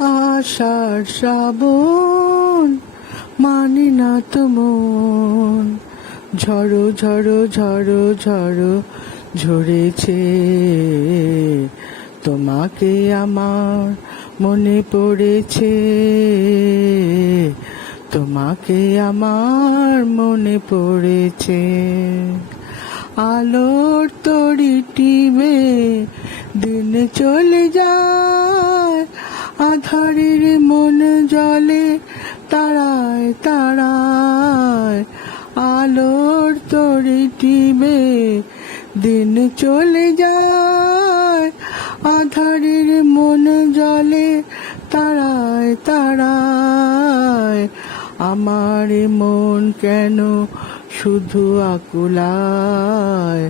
আষাঢ় শ্রাবণ মানে না তো মন, ঝড়ো ঝড়ো ঝড়ো ঝড়ো ঝরেছে। তোমাকে আমার মনে পড়েছে, তোমাকে আমার মনে পড়েছে। আলোর তরি টিবে দিন চলে যায়, আধারের মন জলে তারায় তারায়। আলোর তরি টিবে দিন চলে যায়, আধারের মন জলে তারায় তারায়। আমার মন কেন শুধু আকুলায়,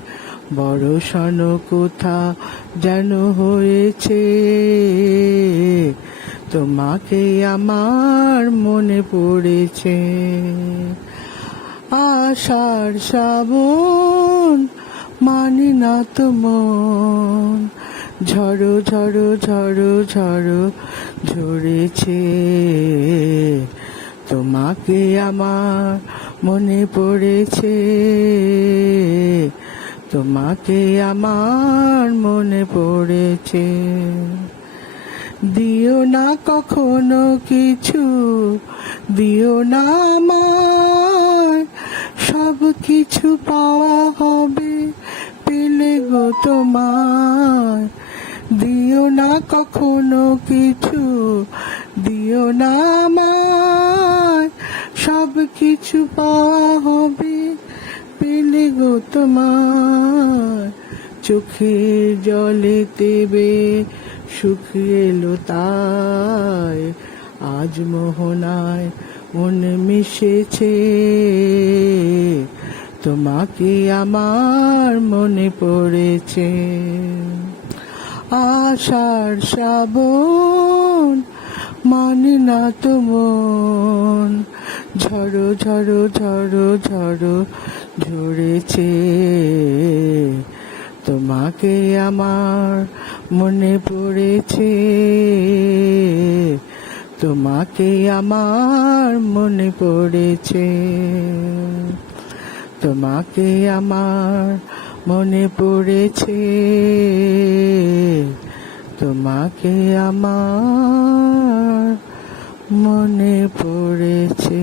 বড় সন কোথা যেন হয়েছে। তোমাকে আমার মনে পড়েছে। আষাঢ় শ্রাবণ মানে না তো মন, ঝড়ো ঝড়ো ঝড়ো ঝড়ো ঝরেছে। তোমাকে আমার মনে পড়েছে, তোমাকে আমার মনে পড়েছে। দিও না কখনো কিছু, দিও না আমার, সব কিছু পাওয়া হবে পেলে গো তোমার। দিও না কখনো কিছু, দিও না আমার, সব কিছু পাওয়া হবে পেলে গো তোমার। চোখের জলে তেবে শুকিয়ে এলো তাই, আজ মোহনায় মন মিশেছে। তোমাকে আমার মনে পড়েছে। আষাঢ় শ্রাবণ মানে না তো মন, ঝড়ো ঝড়ো ঝড়ো ঝড়ো ঝরেছে। তোমাকে আমার মনে পড়েছে, তোমাকে আমার মনে পড়েছে। তোমাকে আমার মনে পড়েছে, তোমাকে আমার মনে পড়েছে।